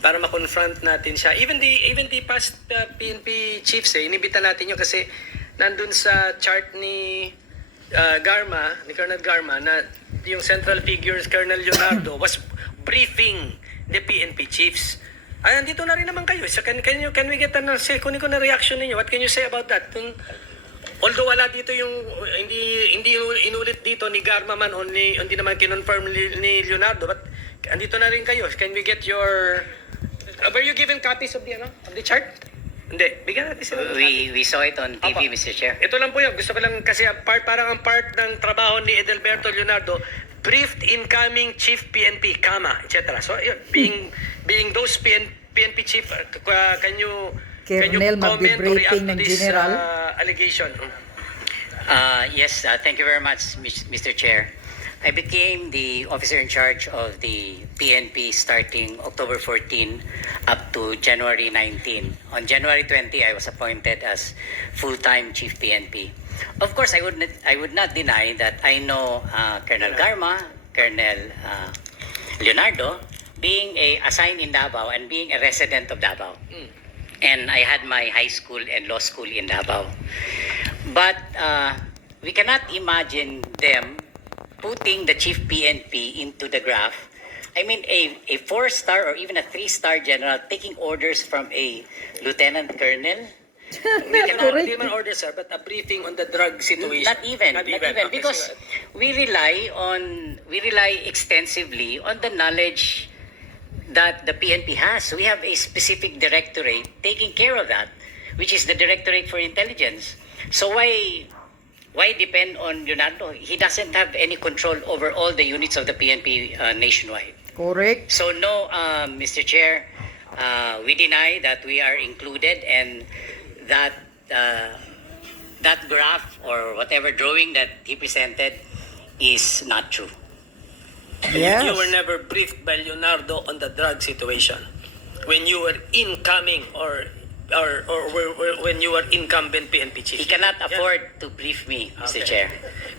para ma-confront natin siya. Even the past PNP chiefs, inibita natin yun kasi nandun sa chart ni ni Colonel Garma, na yung central figures, Colonel Leonardo, was briefing the PNP chiefs. Ay, andito na rin naman kayo. So can we get kunin ko na reaction ninyo? What can you say about that? Although wala dito yung, hindi inulit dito ni Garma man, hindi naman kinonfirm ni Leonardo, but andito na rin kayo. Can we get your... were you given copies of the chart? Hindi. Bigyan natin sila. We saw it on TV, Opo. Mr. Chair. Ito lang po yun. Gusto ko lang kasi parang ang part ng trabaho ni Edelberto Leonardo, briefed incoming chief PNP, etc. So, yun, being those PNP chief, can you Colonel, comment or react magbe-briefing to ng this general. allegation? Yes, thank you very much, Mr. Chair. I became the officer in charge of the PNP starting October 14 up to January 19. On January 20, I was appointed as full-time chief PNP. Of course, I would not deny that I know Colonel Garma, Colonel Leonardo, being assigned in Davao and being a resident of Davao. And I had my high school and law school in Davao. But we cannot imagine them putting the chief PNP into the graph. I mean, a 4-star or even a 3-star general taking orders from a lieutenant colonel. Hindi man order, sir, but a briefing on the drug situation. Not even, Okay, because we rely extensively on the knowledge that the PNP has. We have a specific directorate taking care of that, which is the Directorate for Intelligence. So why depend on Leonardo? He doesn't have any control over all the units of the PNP nationwide. Correct. So no, Mr. Chair, we deny that we are included, and that that graph or whatever drawing that he presented is not true. Yes. You were never briefed by Leonardo on the drug situation when you were incoming or when you were incumbent PNP chief. He cannot afford to brief me, Mr. Okay. Chair.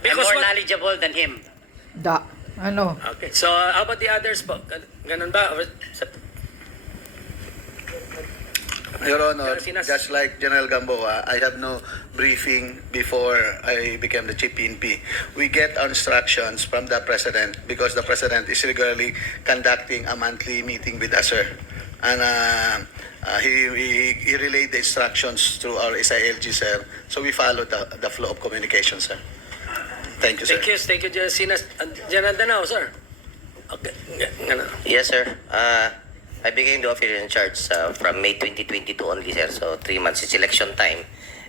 Because I'm more what- knowledgeable than him. Ano? Okay. So, how about the others po? Ganun ba? Your Honor, Sinas. just like General Gamboa, I have no briefing before I became the Chief PNP. We get our instructions from the President because the President is regularly conducting a monthly meeting with us, sir. And he relayed the instructions through our SILG, sir. So we follow the flow of communication, sir. Thank you, sir. Thank you, Sinas. General Danao, sir. Okay. Ganun. Yes, sir. I became the officer in charge from May 2022 only, sir. So 3 months is election time.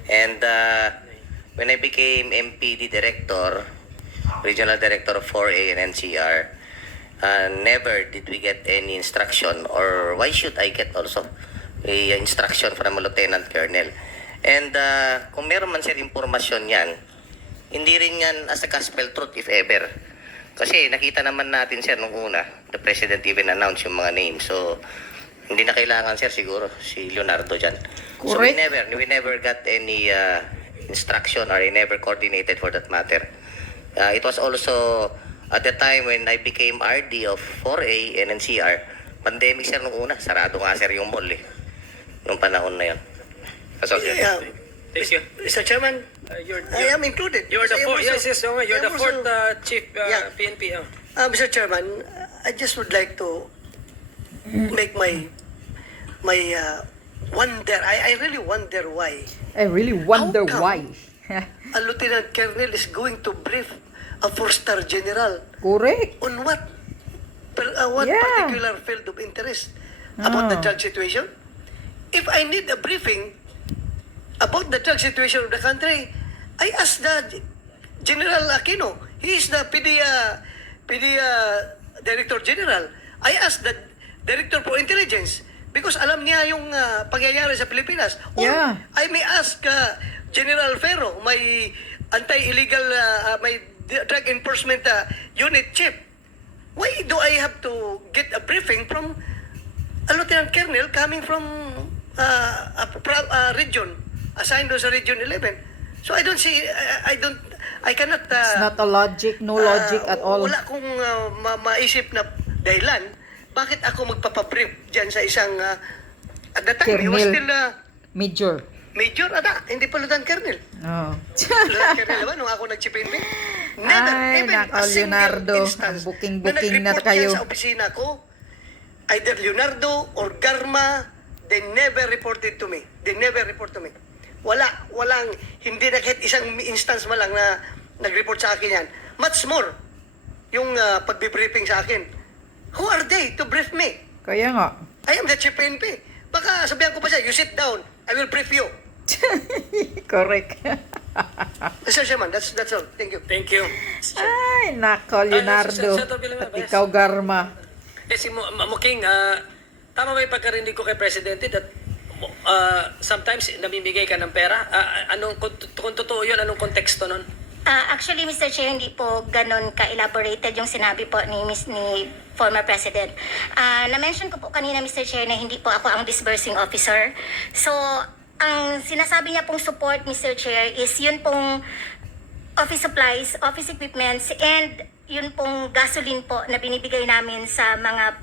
And when I became MPD Director, Regional Director of 4A and NCR, never did we get any instruction, or why should I get also a instruction from a Lieutenant Colonel? And kung meron man sir impormasyon yan, hindi rin yan as a gospel truth if ever. Kasi nakita naman natin sir nung una, the President even announced yung mga names. So hindi na kailangan sir siguro si Leonardo dyan. So we never got any instruction, or I never coordinated for that matter. It was also at the time when I became RD of 4A and NCR, pandemic sir nung una, sarado nga sir yung mall nung panahon na yun. That's all, sir. Yeah. Thank you. Mr. Chairman, I am included. You're the fourth. Yes, you're the fourth chief Yeah. PNP. Mr. Chairman, I just would like to make my wonder. I really wonder why I really wonder How come? why. a lieutenant colonel is going to brief a 4-star general Correct. on what Yeah. particular field of interest about the drug situation. If I need a briefing about the drug situation of the country, I ask the General Aquino. He is the PD Director General. I ask the Director for Intelligence because alam niya yung pangyayari sa Pilipinas. Or Yeah. I may ask General Ferro, my anti-illegal, my drug enforcement unit chief. Why do I have to get a briefing from a lieutenant colonel coming from a region assigned to sa Region 11? So I don't see, I cannot... It's not a logic, no logic at all. Wala kong maisip na dahilan bakit ako magpapabrief dyan sa isang, at that time, he was Colonel. still Major. major, hindi pa Lieutenant Colonel. Oh. Lieutenant Colonel ba, nung ako nag-CPNP? Never, Ay, even nako, a single Leonardo. instance Ang booking-booking na nag-report kayo. yan sa opisina ko, either Leonardo or Garma, they never reported to me. They never report to me. Walang, hindi na kahit isang instance man lang na nag-report sa akin yan. Much more, yung pagbibriefing sa akin. Who are they to brief me? Kaya nga. I am the chief PNP. Baka sabihan ko pa siya, you sit down, I will brief you. Correct. Mr. Chairman, that's all. Thank you. Thank you. Ay, nako, Leonardo. Senator Villanueva, At yes. ikaw, Garma. Eh, si Muking, tama ba yung pagkarinig ko kay Presidente that sometimes namimigay ka ng pera? Kung totoo yun, anong konteksto nun? Actually, Mr. Chair, hindi po ganun ka-elaborated yung sinabi po ni former President. Na-mention ko po kanina, Mr. Chair, na hindi po ako ang disbursing officer. So, ang sinasabi niya pong support, Mr. Chair, is yun pong office supplies, office equipments, and yun pong gasoline po na binibigay namin sa mga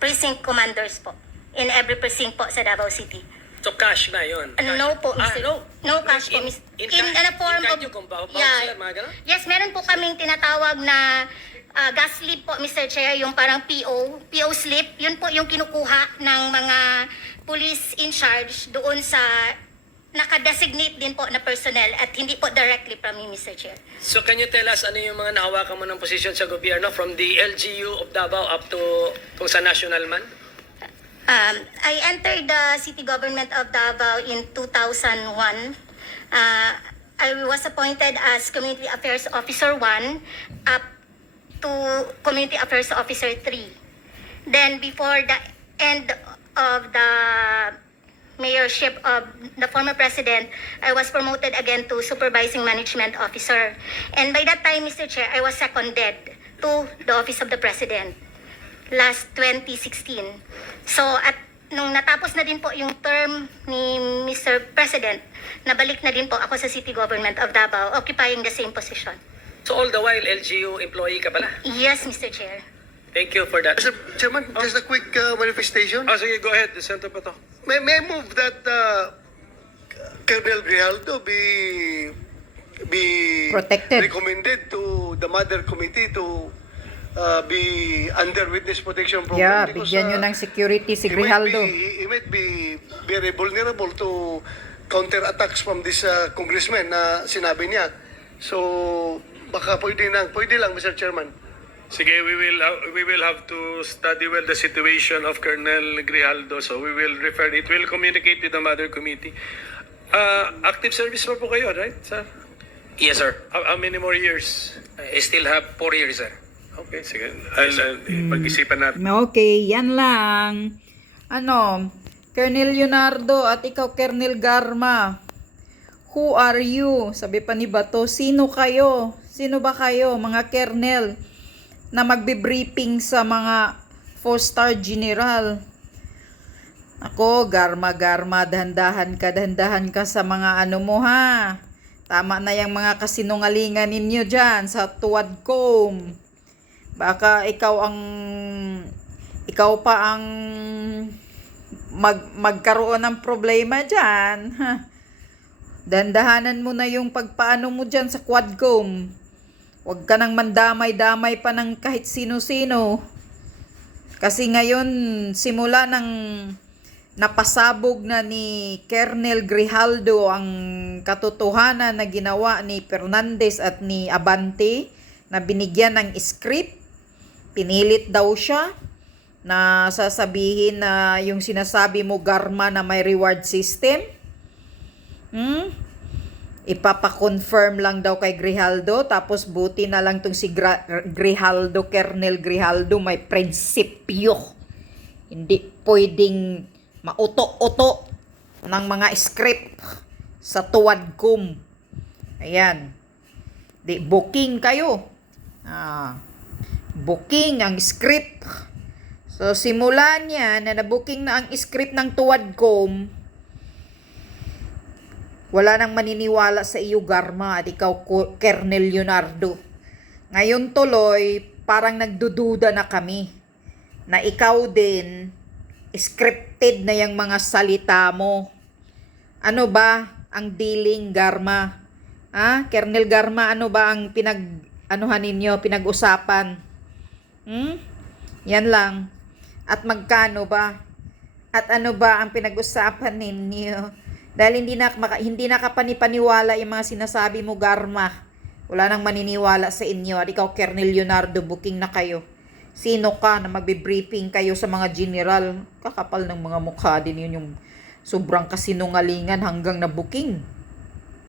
precinct commanders po in every precinct po sa Davao City. So cash na yun? No po, Mr. No? No cash po, In- Mr. in In kind- a form in kind of... yung kung voucher, mga ganun? Yes, meron po kaming tinatawag na gas slip po, Mr. Chair, yung parang PO slip. Yun po yung kinukuha ng mga police in charge doon sa naka-designate din po na personnel at hindi po directly from me, Mr. Chair. So can you tell us ano yung mga nahawakan mo ng posisyon sa gobyerno from the LGU of Davao up to kung sa national man? I entered the city government of Davao in 2001. I was appointed as Community Affairs Officer 1 up to Community Affairs Officer 3. Then before the end of the mayorship of the former president, I was promoted again to Supervising Management Officer. And by that time, Mr. Chair, I was seconded to the Office of the President last 2016. So at nung natapos na din po yung term ni Mr. President, nabalik na din po ako sa City Government of Davao, occupying the same position. So all the while, LGU employee ka pala? Yes, Mr. Chair. Thank you for that. Mr. Chairman, just a quick manifestation. Sige, go ahead, Senator Pato. May I move that Colonel Grijaldo be Protected. recommended to the Mother Committee to be under witness protection Yeah, program because, bigyan nyo ng security si he might Grijaldo. he might be very vulnerable to counter attacks from this congressman na sinabi niya. So baka pwede lang Mr. Chairman. Sige, we will have to study well the situation of Colonel Grijaldo. So we will refer it. We'll communicate with the Mother Committee. Active service pa po kayo, right, sir? Yes, sir. How many more years? I still have 4 years, sir. Okay, sige. Pag-isipan natin. Okay, yan lang. Colonel Leonardo at ikaw, Colonel Garma. Who are you? Sabi pa ni Bato, sino kayo? Sino ba kayo, mga Colonel, na magbe-briefing sa mga 4-star general? Ako, Garma, dahan-dahan ka sa mga ano mo, ha? Tama na yung mga kasinungalingan ninyo dyan sa Tuwadcom. Baka ikaw pa ang magkaroon ng problema dyan. Dandahanan mo na yung pagpaano mo dyan sa Quadcom. Huwag ka nang mandamay-damay pa ng kahit sino-sino. Kasi ngayon, simula ng napasabog na ni Colonel Grijaldo ang katotohanan na ginawa ni Fernandez at ni Abante na binigyan ng script, pinilit daw siya na sasabihin na yung sinasabi mo, Garma, na may reward system. Ipapa-confirm lang daw kay Grijaldo, tapos buti na lang tong si Grijaldo, Colonel Grijaldo, may prinsipyo. Hindi pwedeng mauto-uto ng mga script sa Tuwadcom. Ayan. Di booking kayo. Booking ang script. So simula niya na nabooking na ang script ng Tuwadcom, wala nang maniniwala sa iyo, Garma, at ikaw, Colonel Leonardo. Ngayon tuloy, parang nagdududa na kami. na ikaw din, scripted na yung mga salita mo. Ano ba ang dealing, Garma? Colonel Garma, ano ba ang pinag-usapan? Yan lang. At magkano ba? At ano ba ang pinag-usapan ninyo? Dahil hindi na kapanipaniwala yung mga sinasabi mo, Garma. Wala nang maniniwala sa inyo. At ikaw, Colonel Leonardo, booking na kayo. Sino ka na magbe-briefing kayo sa mga general? Kakapal ng mga mukha din yun, yung sobrang kasinungalingan hanggang na booking.